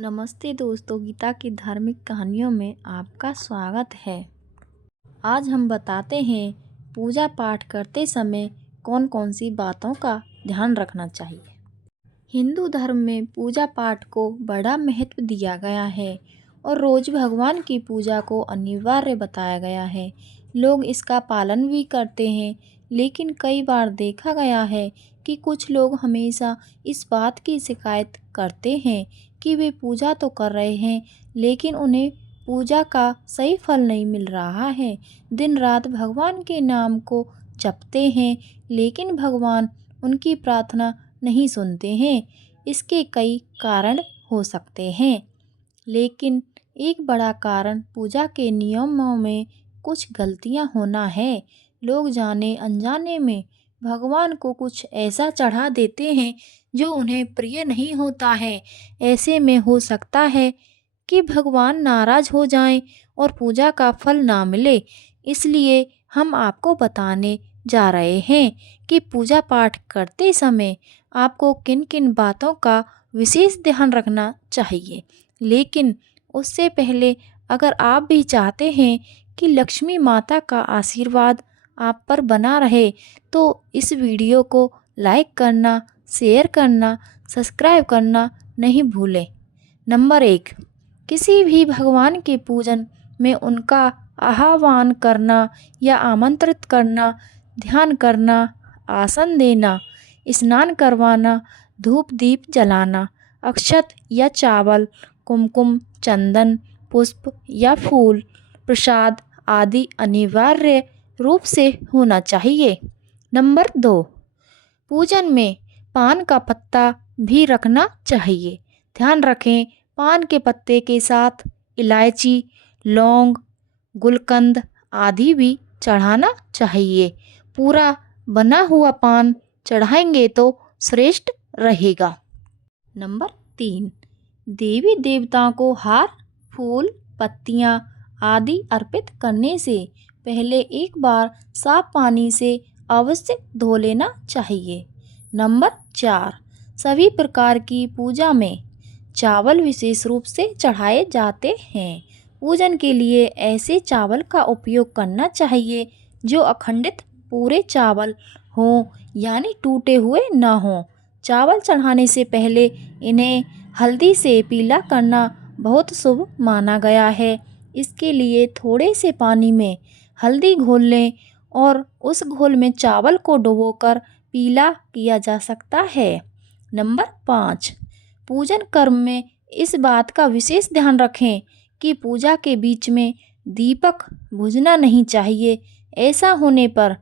नमस्ते दोस्तों, गीता की धार्मिक कहानियों में आपका स्वागत है। आज हम बताते हैं पूजा पाठ करते समय कौन कौन सी बातों का ध्यान रखना चाहिए। हिंदू धर्म में पूजा पाठ को बड़ा महत्व दिया गया है और रोज भगवान की पूजा को अनिवार्य बताया गया है। लोग इसका पालन भी करते हैं, लेकिन कई बार देखा गया है कि कुछ लोग हमेशा इस बात की शिकायत करते हैं कि वे पूजा तो कर रहे हैं, लेकिन उन्हें पूजा का सही फल नहीं मिल रहा है। दिन रात भगवान के नाम को जपते हैं, लेकिन भगवान उनकी प्रार्थना नहीं सुनते हैं। इसके कई कारण हो सकते हैं, लेकिन एक बड़ा कारण पूजा के नियमों में कुछ गलतियां होना है। लोग जाने अनजाने में भगवान को कुछ ऐसा चढ़ा देते हैं जो उन्हें प्रिय नहीं होता है। ऐसे में हो सकता है कि भगवान नाराज हो जाएं और पूजा का फल ना मिले। इसलिए हम आपको बताने जा रहे हैं कि पूजा पाठ करते समय आपको किन किन बातों का विशेष ध्यान रखना चाहिए। लेकिन उससे पहले अगर आप भी चाहते हैं कि लक्ष्मी माता का आशीर्वाद आप पर बना रहे, तो इस वीडियो को लाइक करना, शेयर करना, सब्सक्राइब करना नहीं भूलें। नंबर 1, किसी भी भगवान के पूजन में उनका आह्वान करना या आमंत्रित करना, ध्यान करना, आसन देना, स्नान करवाना, धूप दीप जलाना, अक्षत या चावल, कुमकुम, चंदन, पुष्प या फूल, प्रसाद आदि अनिवार्य रूप से होना चाहिए। नंबर 2, पूजन में पान का पत्ता भी रखना चाहिए। ध्यान रखें, पान के पत्ते के साथ इलायची, लौंग, गुलकंद आदि भी चढ़ाना चाहिए। पूरा बना हुआ पान चढ़ाएंगे तो श्रेष्ठ रहेगा। नंबर 3, देवी देवताओं को हार, फूल, पत्तियां आदि अर्पित करने से पहले एक बार साफ पानी से अवश्य धो लेना चाहिए। नंबर 4, सभी प्रकार की पूजा में चावल विशेष रूप से चढ़ाए जाते हैं। पूजन के लिए ऐसे चावल का उपयोग करना चाहिए जो अखंडित पूरे चावल हों, यानी टूटे हुए ना हों। चावल चढ़ाने से पहले इन्हें हल्दी से पीला करना बहुत शुभ माना गया है। इसके लिए थोड़े से पानी में हल्दी घोल लें और उस घोल में चावल को डुबोकर पीला किया जा सकता है। नंबर 5, पूजन कर्म में इस बात का विशेष ध्यान रखें कि पूजा के बीच में दीपक बुझना नहीं चाहिए। ऐसा होने पर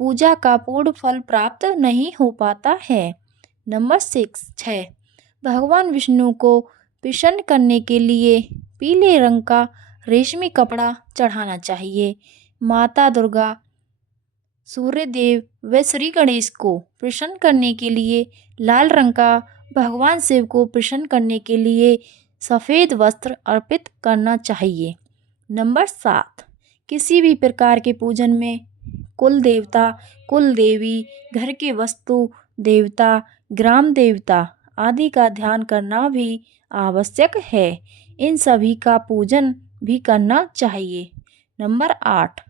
पूजा का पूर्ण फल प्राप्त नहीं हो पाता है। नंबर 6, भगवान विष्णु को प्रसन्न करने के लिए पीले रंग का रेशमी कपड़ा चढ़ाना चाहिए। माता दुर्गा, सूर्य देव व श्री गणेश को प्रसन्न करने के लिए लाल रंग का, भगवान शिव को प्रसन्न करने के लिए सफ़ेद वस्त्र अर्पित करना चाहिए। नंबर 7, किसी भी प्रकार के पूजन में कुल देवता, कुल देवी, घर के वस्तु देवता, ग्राम देवता आदि का ध्यान करना भी आवश्यक है। इन सभी का पूजन भी करना चाहिए। नंबर 8,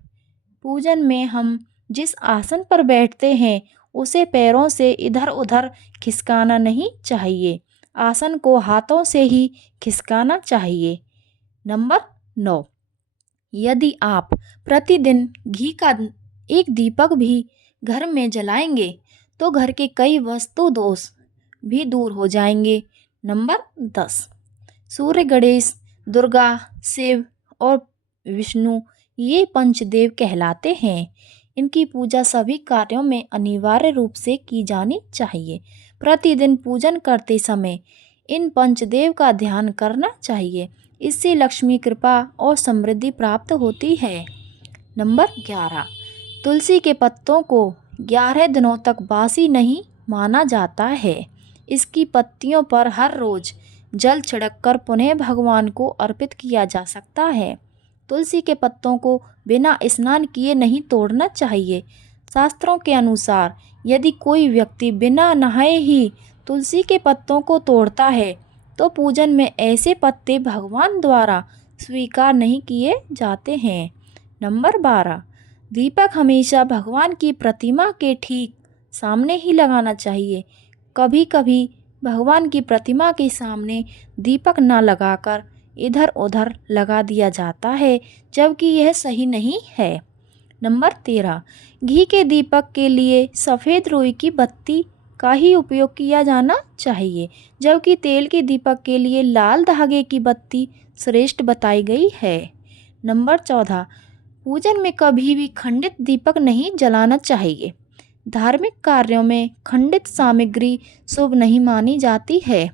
पूजन में हम जिस आसन पर बैठते हैं उसे पैरों से इधर उधर खिसकाना नहीं चाहिए। आसन को हाथों से ही खिसकाना चाहिए। नंबर 9, यदि आप प्रतिदिन घी का एक दीपक भी घर में जलाएंगे तो घर के कई वस्तु दोष भी दूर हो जाएंगे। नंबर 10, सूर्य, गणेश, दुर्गा, शिव और विष्णु ये पंचदेव कहलाते हैं। इनकी पूजा सभी कार्यों में अनिवार्य रूप से की जानी चाहिए। प्रतिदिन पूजन करते समय इन पंचदेव का ध्यान करना चाहिए। इससे लक्ष्मी कृपा और समृद्धि प्राप्त होती है। नंबर 11, तुलसी के पत्तों को 11 दिनों तक बासी नहीं माना जाता है। इसकी पत्तियों पर हर रोज जल छिड़ककर पुनः भगवान को अर्पित किया जा सकता है। तुलसी के पत्तों को बिना स्नान किए नहीं तोड़ना चाहिए। शास्त्रों के अनुसार यदि कोई व्यक्ति बिना नहाए ही तुलसी के पत्तों को तोड़ता है तो पूजन में ऐसे पत्ते भगवान द्वारा स्वीकार नहीं किए जाते हैं। नंबर 12, दीपक हमेशा भगवान की प्रतिमा के ठीक सामने ही लगाना चाहिए। कभी कभी भगवान की प्रतिमा के सामने दीपक न लगाकर इधर उधर लगा दिया जाता है, जबकि यह सही नहीं है। नंबर 13, घी के दीपक के लिए सफ़ेद रुई की बत्ती का ही उपयोग किया जाना चाहिए, जबकि तेल के दीपक के लिए लाल धागे की बत्ती श्रेष्ठ बताई गई है। नंबर 14, पूजन में कभी भी खंडित दीपक नहीं जलाना चाहिए। धार्मिक कार्यों में खंडित सामग्री शुभ नहीं मानी जाती है।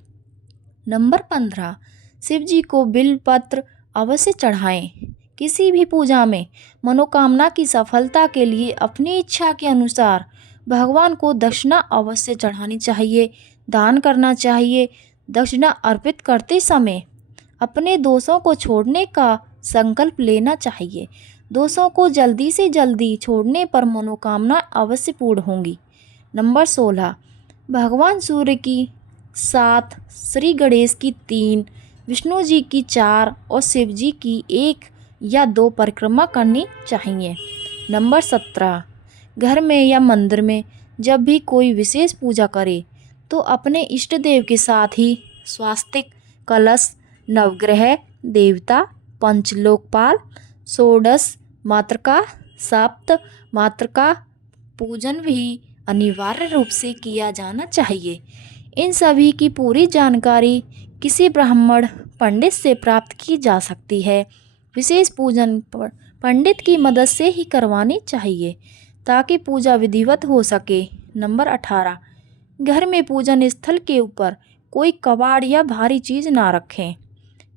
नंबर 15, शिव जी को बिल्वपत्र अवश्य चढ़ाएं। किसी भी पूजा में मनोकामना की सफलता के लिए अपनी इच्छा के अनुसार भगवान को दक्षिणा अवश्य चढ़ानी चाहिए, दान करना चाहिए। दक्षिणा अर्पित करते समय अपने दोषों को छोड़ने का संकल्प लेना चाहिए। दोषों को जल्दी से जल्दी छोड़ने पर मनोकामना अवश्य पूर्ण होंगी। नंबर 16, भगवान सूर्य की 7, श्री गणेश की 3, विष्णु जी की 4 और शिव जी की 1 या 2 परिक्रमा करनी चाहिए। नंबर 17, घर में या मंदिर में जब भी कोई विशेष पूजा करे तो अपने इष्ट देव के साथ ही स्वास्तिक, कलश, नवग्रह देवता, पंचलोकपाल, षोडश मातृका, सप्त मातृका पूजन भी अनिवार्य रूप से किया जाना चाहिए। इन सभी की पूरी जानकारी किसी ब्राह्मण पंडित से प्राप्त की जा सकती है। विशेष पूजन पंडित की मदद से ही करवानी चाहिए ताकि पूजा विधिवत हो सके। नंबर 18, घर में पूजन स्थल के ऊपर कोई कबाड़ या भारी चीज़ ना रखें।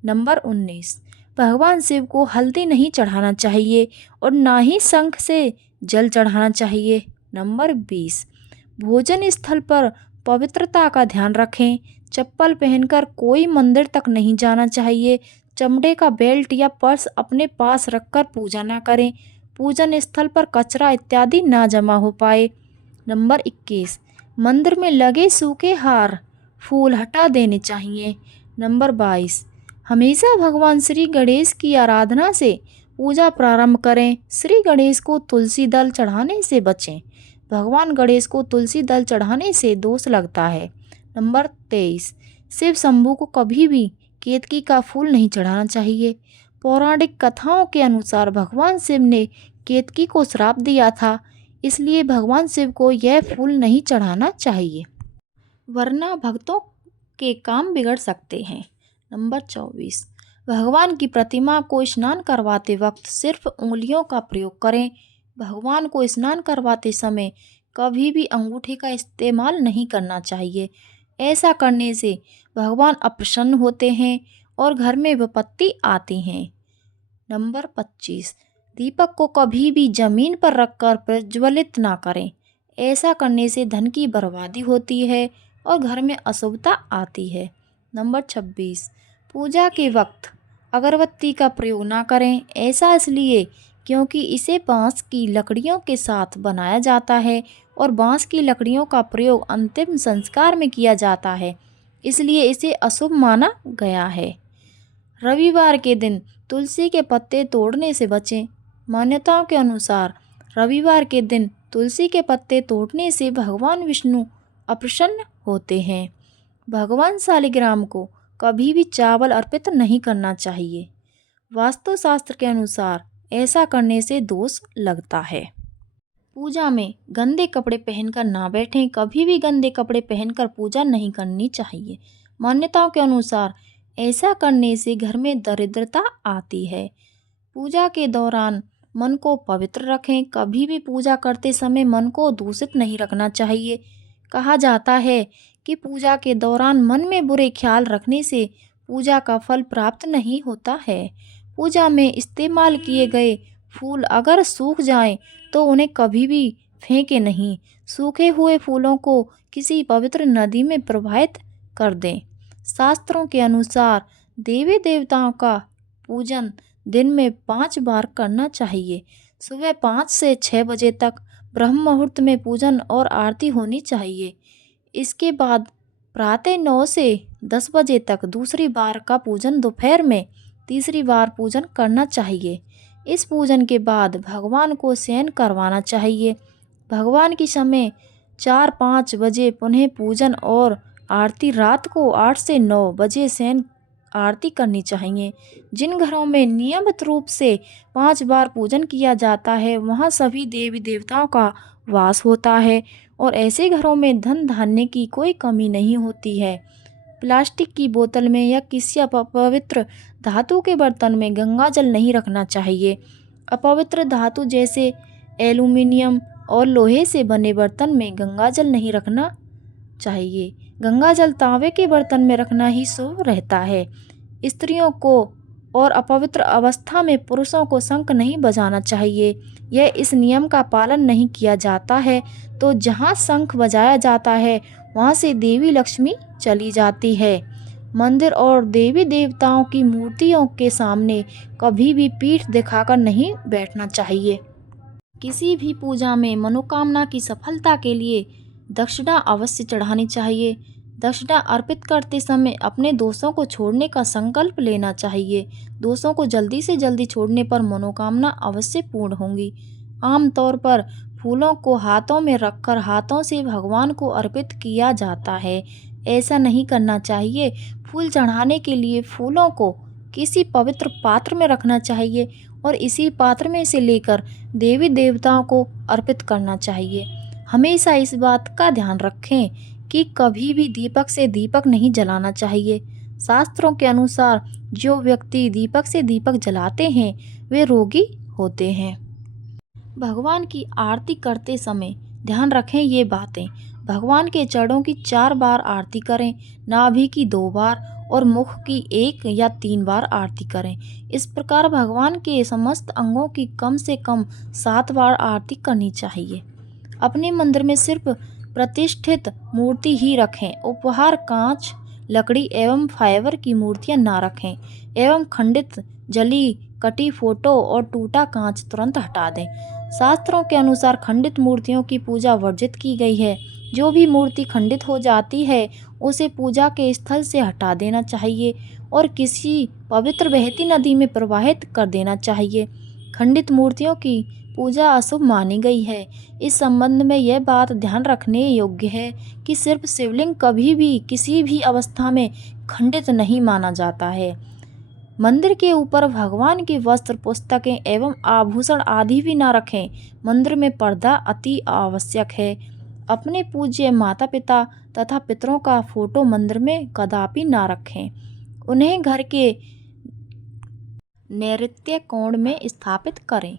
नंबर 19, भगवान शिव को हल्दी नहीं चढ़ाना चाहिए और ना ही शंख से जल चढ़ाना चाहिए। नंबर 20, भोजन स्थल पर पवित्रता का ध्यान रखें। चप्पल पहनकर कोई मंदिर तक नहीं जाना चाहिए। चमड़े का बेल्ट या पर्स अपने पास रखकर पूजा ना करें। पूजन स्थल पर कचरा इत्यादि ना जमा हो पाए। नंबर 21, मंदिर में लगे सूखे हार फूल हटा देने चाहिए। नंबर 22, हमेशा भगवान श्री गणेश की आराधना से पूजा प्रारंभ करें। श्री गणेश को तुलसी दल चढ़ाने से बचें। भगवान गणेश को तुलसी दल चढ़ाने से दोष लगता है। नंबर 23, शिव शंभू को कभी भी केतकी का फूल नहीं चढ़ाना चाहिए। पौराणिक कथाओं के अनुसार भगवान शिव ने केतकी को श्राप दिया था, इसलिए भगवान शिव को यह फूल नहीं चढ़ाना चाहिए, वरना भक्तों के काम बिगड़ सकते हैं। नंबर 24, भगवान की प्रतिमा को स्नान करवाते वक्त सिर्फ उंगलियों का प्रयोग करें। भगवान को स्नान करवाते समय कभी भी अंगूठे का इस्तेमाल नहीं करना चाहिए। ऐसा करने से भगवान अप्रसन्न होते हैं और घर में विपत्ति आती हैं। नंबर 25, दीपक को कभी भी जमीन पर रखकर प्रज्वलित ना करें। ऐसा करने से धन की बर्बादी होती है और घर में अशुभता आती है। नंबर 26, पूजा के वक्त अगरबत्ती का प्रयोग ना करें। ऐसा इसलिए क्योंकि इसे बांस की लकड़ियों के साथ बनाया जाता है और बांस की लकड़ियों का प्रयोग अंतिम संस्कार में किया जाता है, इसलिए इसे अशुभ माना गया है। रविवार के दिन तुलसी के पत्ते तोड़ने से बचें। मान्यताओं के अनुसार रविवार के दिन तुलसी के पत्ते तोड़ने से भगवान विष्णु अप्रसन्न होते हैं। भगवान शालिग्राम को कभी भी चावल अर्पित नहीं करना चाहिए। वास्तुशास्त्र के अनुसार ऐसा करने से दोष लगता है। पूजा में गंदे कपड़े पहनकर ना बैठें। कभी भी गंदे कपड़े पहनकर पूजा नहीं करनी चाहिए। मान्यताओं के अनुसार ऐसा करने से घर में दरिद्रता आती है। पूजा के दौरान मन को पवित्र रखें। कभी भी पूजा करते समय मन को दूषित नहीं रखना चाहिए। कहा जाता है कि पूजा के दौरान मन में बुरे ख्याल रखने से पूजा का फल प्राप्त नहीं होता है। पूजा में इस्तेमाल किए गए फूल अगर सूख जाएं तो उन्हें कभी भी फेंके नहीं। सूखे हुए फूलों को किसी पवित्र नदी में प्रवाहित कर दें। शास्त्रों के अनुसार देवी देवताओं का पूजन दिन में 5 बार करना चाहिए। सुबह 5 से 6 बजे तक ब्रह्म मुहूर्त में पूजन और आरती होनी चाहिए। इसके बाद प्रातः 9 से 10 बजे तक दूसरी बार का पूजन, दोपहर में तीसरी बार पूजन करना चाहिए। इस पूजन के बाद भगवान को शयन करवाना चाहिए। भगवान की समय 4-5 बजे पुनः पूजन और आरती। रात को 8 से 9 बजे शयन आरती करनी चाहिए। जिन घरों में नियमित रूप से 5 बार पूजन किया जाता है वहाँ सभी देवी देवताओं का वास होता है और ऐसे घरों में धन धान्य की कोई कमी नहीं होती है। प्लास्टिक की बोतल में या किसी अपवित्र धातु के बर्तन में गंगा जल नहीं रखना चाहिए। अपवित्र धातु जैसे एल्यूमीनियम और लोहे से बने बर्तन में गंगा जल नहीं रखना चाहिए। गंगा जल तांबे के बर्तन में रखना ही शुभ रहता है। स्त्रियों को और अपवित्र अवस्था में पुरुषों को शंख नहीं बजाना चाहिए। यह इस नियम का पालन नहीं किया जाता है तो जहाँ शंख बजाया जाता है वहाँ से देवी लक्ष्मी चली जाती है। मंदिर और देवी देवताओं की मूर्तियों के सामने कभी भी पीठ दिखाकर नहीं बैठना चाहिए। किसी भी पूजा में मनोकामना की सफलता के लिए दक्षिणा अवश्य चढ़ानी चाहिए। दक्षिणा अर्पित करते समय अपने दोषों को छोड़ने का संकल्प लेना चाहिए। दोषों को जल्दी से जल्दी छोड़ने पर मनोकामना अवश्य पूर्ण होंगी। आमतौर पर फूलों को हाथों में रखकर हाथों से भगवान को अर्पित किया जाता है। ऐसा नहीं करना चाहिए। फूल चढ़ाने के लिए फूलों को किसी पवित्र पात्र में रखना चाहिए और इसी पात्र में से लेकर देवी देवताओं को अर्पित करना चाहिए। हमेशा इस बात का ध्यान रखें कि कभी भी दीपक से दीपक नहीं जलाना चाहिए। शास्त्रों के अनुसार जो व्यक्ति दीपक से दीपक जलाते हैं वे रोगी होते हैं। भगवान की आरती करते समय ध्यान रखें ये बातें। भगवान के चरणों की 4 बार आरती करें, नाभि की 2 बार और मुख की 1 या 3 बार आरती करें। इस प्रकार भगवान के समस्त अंगों की कम से कम 7 बार आरती करनी चाहिए। अपने मंदिर में सिर्फ प्रतिष्ठित मूर्ति ही रखें। उपहार कांच, लकड़ी एवं फाइबर की मूर्तियां ना रखें एवं खंडित, जली कटी फोटो और टूटा कांच तुरंत हटा दें। शास्त्रों के अनुसार खंडित मूर्तियों की पूजा वर्जित की गई है। जो भी मूर्ति खंडित हो जाती है उसे पूजा के स्थल से हटा देना चाहिए और किसी पवित्र बहती नदी में प्रवाहित कर देना चाहिए। खंडित मूर्तियों की पूजा अशुभ मानी गई है। इस संबंध में यह बात ध्यान रखने योग्य है कि सिर्फ शिवलिंग कभी भी किसी भी अवस्था में खंडित नहीं माना जाता है। मंदिर के ऊपर भगवान के वस्त्र, पुस्तकें एवं आभूषण आदि भी ना रखें। मंदिर में पर्दा अति आवश्यक है। अपने पूज्य माता पिता तथा पितरों का फोटो मंदिर में कदापि ना रखें। उन्हें घर के नैऋत्य कोण में स्थापित करें।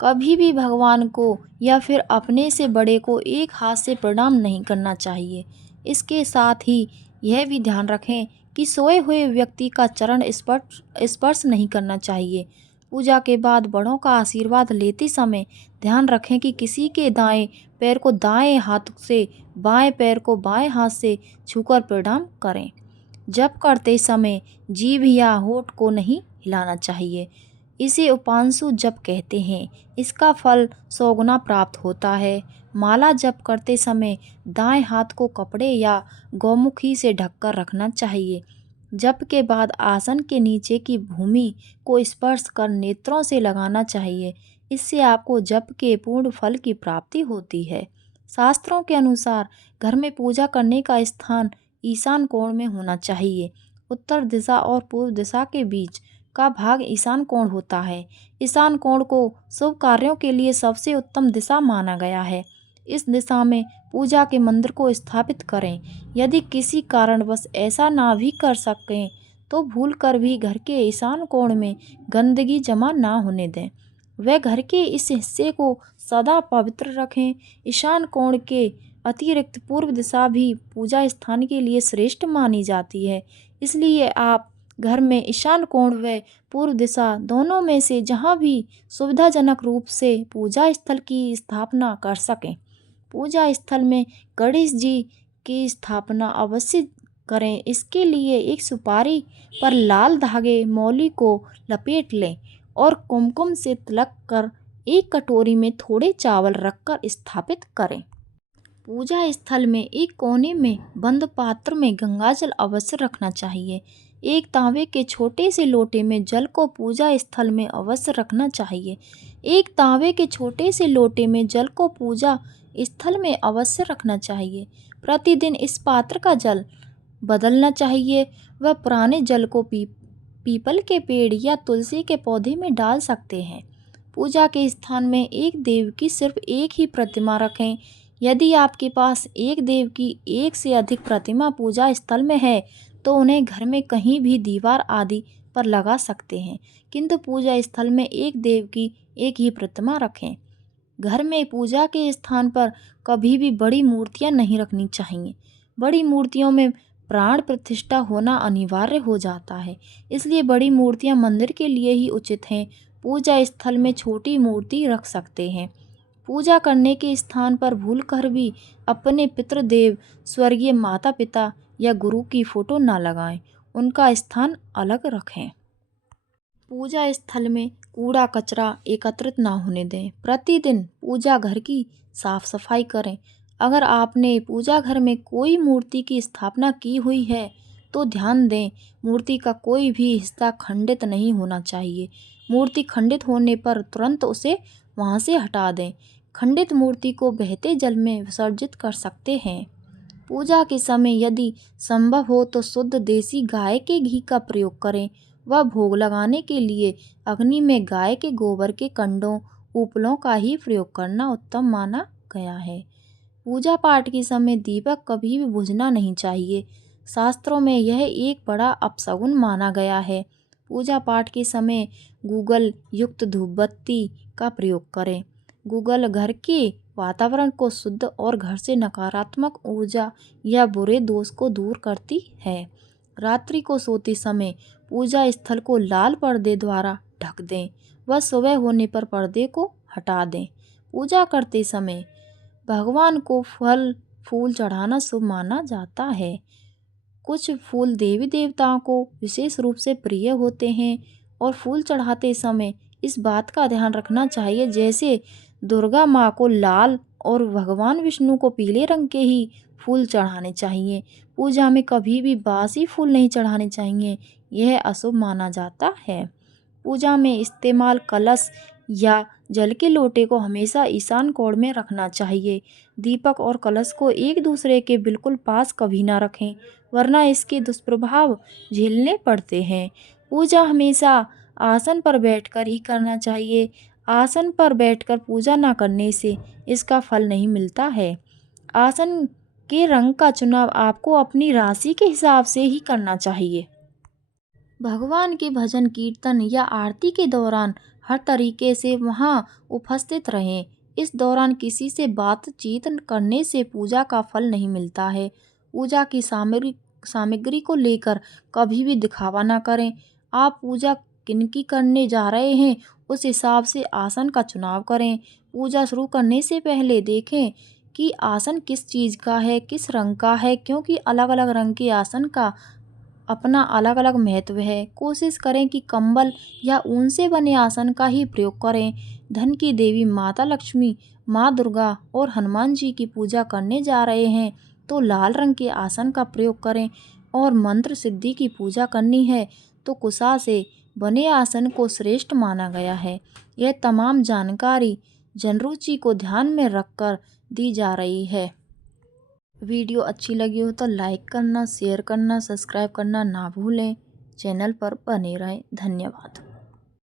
कभी भी भगवान को या फिर अपने से बड़े को एक हाथ से प्रणाम नहीं करना चाहिए। इसके साथ ही यह भी ध्यान रखें कि सोए हुए व्यक्ति का चरण स्पर्श नहीं करना चाहिए। पूजा के बाद बड़ों का आशीर्वाद लेते समय ध्यान रखें कि किसी के दाएं पैर को दाएं हाथ से, बाएं पैर को बाएं हाथ से छूकर प्रणाम करें। जप करते समय जीभ या होठ को नहीं हिलाना चाहिए। इसे उपांशु जप कहते हैं। इसका फल 100 गुना प्राप्त होता है। माला जप करते समय दाएं हाथ को कपड़े या गौमुखी से ढककर रखना चाहिए। जप के बाद आसन के नीचे की भूमि को स्पर्श कर नेत्रों से लगाना चाहिए। इससे आपको जप के पूर्ण फल की प्राप्ति होती है। शास्त्रों के अनुसार घर में पूजा करने का स्थान ईशान कोण में होना चाहिए। उत्तर दिशा और पूर्व दिशा के बीच का भाग ईशान कोण होता है। ईशान कोण को शुभ कार्यों के लिए सबसे उत्तम दिशा माना गया है। इस दिशा में पूजा के मंदिर को स्थापित करें। यदि किसी कारणवश ऐसा ना भी कर सकें तो भूल कर भी घर के ईशान कोण में गंदगी जमा ना होने दें। वह घर के इस हिस्से को सदा पवित्र रखें। ईशान कोण के अतिरिक्त पूर्व दिशा भी पूजा स्थान के लिए श्रेष्ठ मानी जाती है। इसलिए आप घर में ईशान कोण व पूर्व दिशा दोनों में से जहाँ भी सुविधाजनक रूप से पूजा स्थल की स्थापना कर सकें। पूजा स्थल में गणेश जी की स्थापना अवश्य करें। इसके लिए एक सुपारी पर लाल धागे मौली को लपेट लें और कुमकुम से तिलक कर एक कटोरी में थोड़े चावल रखकर स्थापित करें। पूजा स्थल में एक कोने में बंद पात्र में गंगाजल अवश्य रखना चाहिए। एक तांबे के छोटे से लोटे में जल को पूजा स्थल में अवश्य रखना चाहिए। एक तांबे के छोटे से लोटे में जल को पूजा स्थल में अवश्य रखना चाहिए। प्रतिदिन इस पात्र का जल बदलना चाहिए। वह पुराने जल को पीपल के पेड़ या तुलसी के पौधे में डाल सकते हैं। पूजा के स्थान में एक देव की सिर्फ एक ही प्रतिमा रखें। यदि आपके पास एक देव की एक से अधिक प्रतिमा पूजा स्थल में है तो उन्हें घर में कहीं भी दीवार आदि पर लगा सकते हैं, किंतु पूजा स्थल में एक देव की एक ही प्रतिमा रखें। घर में पूजा के स्थान पर कभी भी बड़ी मूर्तियां नहीं रखनी चाहिए। बड़ी मूर्तियों में प्राण प्रतिष्ठा होना अनिवार्य हो जाता है, इसलिए बड़ी मूर्तियां मंदिर के लिए ही उचित हैं। पूजा स्थल में छोटी मूर्ति रख सकते हैं। पूजा करने के स्थान पर भूलकर भी अपने पितृदेव, स्वर्गीय माता पिता या गुरु की फोटो ना लगाएं, उनका स्थान अलग रखें। पूजा स्थल में कूड़ा कचरा एकत्रित ना होने दें। प्रतिदिन पूजा घर की साफ सफाई करें। अगर आपने पूजा घर में कोई मूर्ति की स्थापना की हुई है तो ध्यान दें, मूर्ति का कोई भी हिस्सा खंडित नहीं होना चाहिए। मूर्ति खंडित होने पर तुरंत उसे वहां से हटा दें। खंडित मूर्ति को बहते जल में विसर्जित कर सकते हैं। पूजा के समय यदि संभव हो तो शुद्ध देसी गाय के घी का प्रयोग करें। वह भोग लगाने के लिए अग्नि में गाय के गोबर के कंडों, उपलों का ही प्रयोग करना उत्तम माना गया है। पूजा पाठ के समय दीपक कभी भी बुझना नहीं चाहिए। शास्त्रों में यह एक बड़ा अपशगुन माना गया है। पूजा पाठ के समय गूगल युक्त धूपबत्ती का प्रयोग करें। गूगल घर के वातावरण को शुद्ध और घर से नकारात्मक ऊर्जा या बुरे दोष को दूर करती है। रात्रि को सोते समय पूजा स्थल को लाल पर्दे द्वारा ढक दें व सुबह होने पर पर्दे को हटा दें। पूजा करते समय भगवान को फल फूल चढ़ाना शुभ माना जाता है। कुछ फूल देवी देवताओं को विशेष रूप से प्रिय होते हैं और फूल चढ़ाते समय इस बात का ध्यान रखना चाहिए, जैसे दुर्गा माँ को लाल और भगवान विष्णु को पीले रंग के ही फूल चढ़ाने चाहिए। पूजा में कभी भी बासी फूल नहीं चढ़ाने चाहिए, यह अशुभ माना जाता है। पूजा में इस्तेमाल कलश या जल के लोटे को हमेशा ईशान कोण में रखना चाहिए। दीपक और कलश को एक दूसरे के बिल्कुल पास कभी ना रखें, वरना इसके दुष्प्रभाव झेलने पड़ते हैं। पूजा हमेशा आसन पर बैठकर ही करना चाहिए। आसन पर बैठकर पूजा ना करने से इसका फल नहीं मिलता है। आसन के रंग का चुनाव आपको अपनी राशि के हिसाब से ही करना चाहिए। भगवान के भजन कीर्तन या आरती के दौरान हर तरीके से वहां उपस्थित रहें। इस दौरान किसी से बातचीत करने से पूजा का फल नहीं मिलता है। पूजा की सामग्री को लेकर कभी भी दिखावा ना करें। आप पूजा किनकी करने जा रहे हैं उस हिसाब से आसन का चुनाव करें। पूजा शुरू करने से पहले देखें कि आसन किस चीज़ का है, किस रंग का है, क्योंकि अलग अलग रंग के आसन का अपना अलग अलग महत्व है। कोशिश करें कि कंबल या ऊन से बने आसन का ही प्रयोग करें। धन की देवी माता लक्ष्मी, माँ दुर्गा और हनुमान जी की पूजा करने जा रहे हैं तो लाल रंग के आसन का प्रयोग करें। और मंत्र सिद्धि की पूजा करनी है तो कुशा से बने आसन को श्रेष्ठ माना गया है। यह तमाम जानकारी जनरुचि को ध्यान में रखकर दी जा रही है। वीडियो अच्छी लगी हो तो लाइक करना, शेयर करना, सब्सक्राइब करना ना भूलें। चैनल पर बने रहें। धन्यवाद।